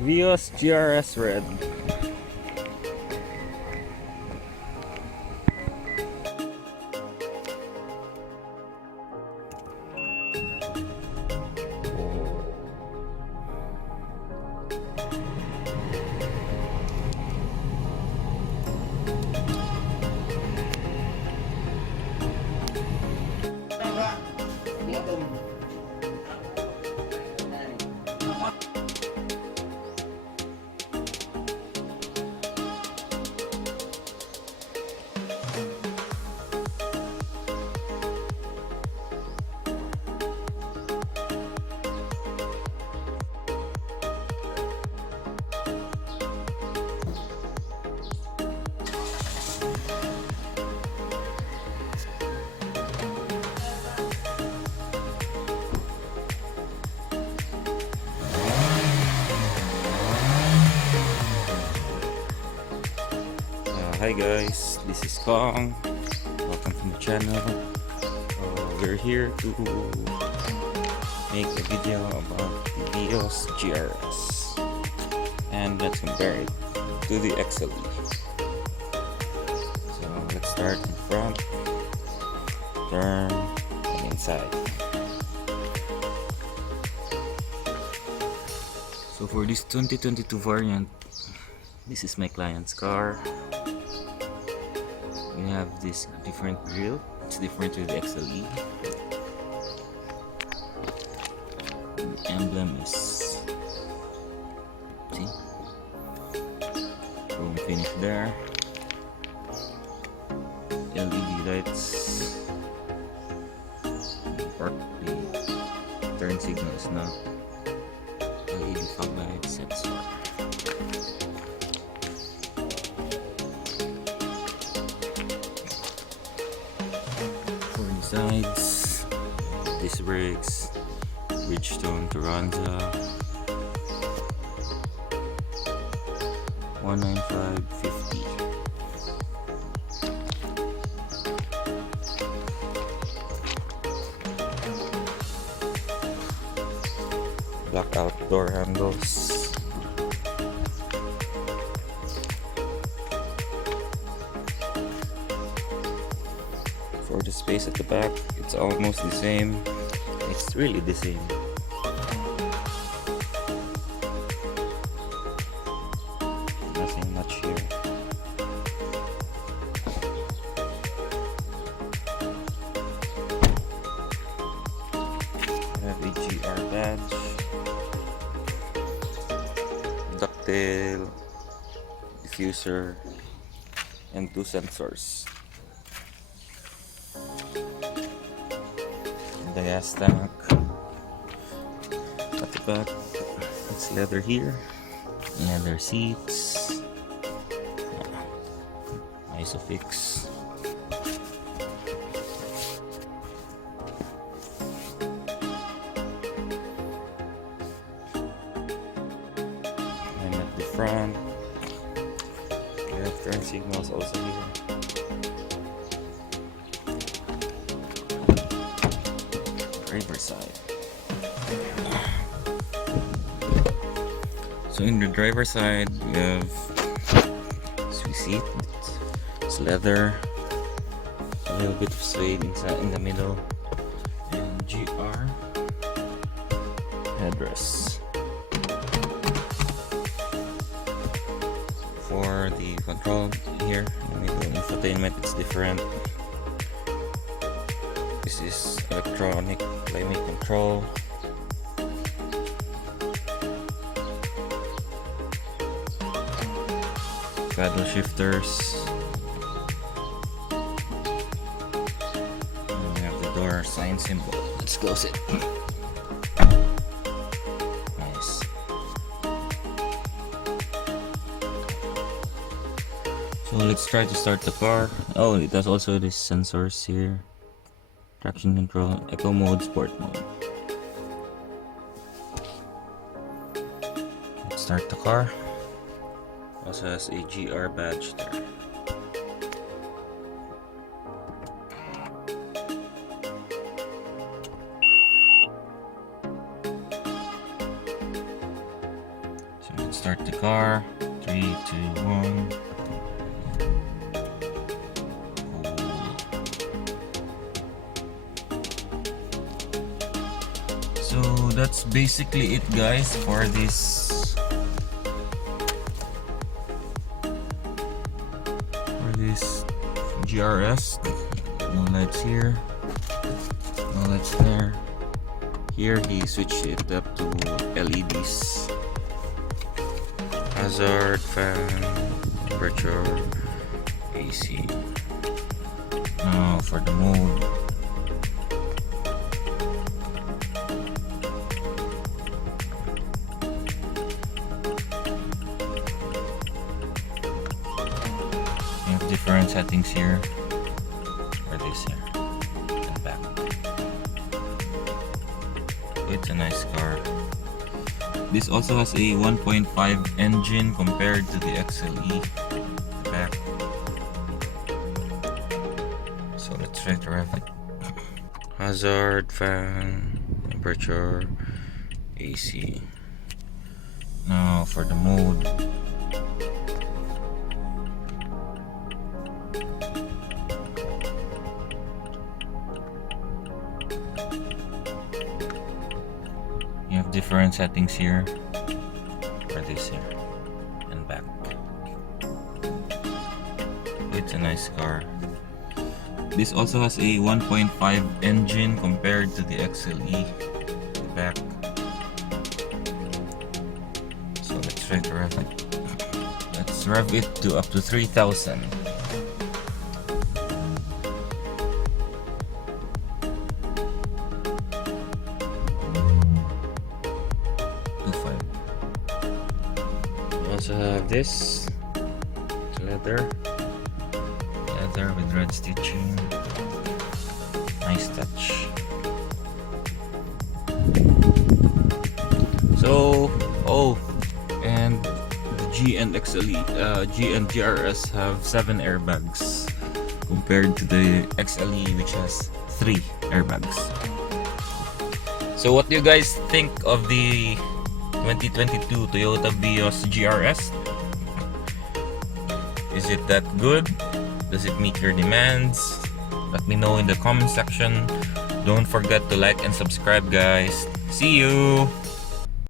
Vios GRS Red. Hi guys, this is Kong. Welcome to the channel. We're here to make a video about the Vios GRS, and let's compare it to the XLE. So let's start in front, turn, and inside. So for this 2022 variant, this is my client's car. We have this different grille. It's different with the XLE. The emblem is, see, chrome finish there. LED lights. The turn signals now. LED fog light sensor. Sides, disc brakes, Bridgestone Toronza 195/50. Black outdoor handles. For the space at the back, it's almost the same. It's really the same. Nothing much here. I have a GR badge, ducktail, diffuser, and 2 sensors. The gas tank at the back. It's leather here, leather seats, Isofix. And at the front, we have turn signals also here. Driver side. So in the driver side, we have sweet seat. It's leather, a little bit of suede inside in the middle, and GR headrest. For the control here in the middle, infotainment, it's different. This is electronic climate control. Paddle shifters. And we have the door sign symbol. Let's close it. Nice. So let's try to start the car. Oh, it has also these sensors here. Traction control, eco mode, sport mode. Let's start the car. Also has a GR badge there. So Start the car. 3, 2, 1. So that's basically it, guys, for this GRS. No lights here, no lights there. Here he switched it up to LEDs. Hazard, fan, temperature, AC. Now for the mode. You have different settings here. Or this here. And back. It's a nice car. This also has a 1.5 engine compared to the XLE back. So let's try to rev it. Hazard, fan, temperature, AC. Now for the mode. You have different settings here, or this here, and back. It's a nice car. This also has a 1.5 engine compared to the XLE back. So let's try to rev it. Let's rev it to up to 3,000. Also have this leather with red stitching. Nice touch. So and the G and XLE, G and GRS have 7 airbags compared to the XLE, which has 3 airbags. So what do you guys think of the 2022 Toyota Vios GRS? Is it that good? Does it meet your demands? Let me know in the comment section. Don't forget to like and subscribe, guys. See you!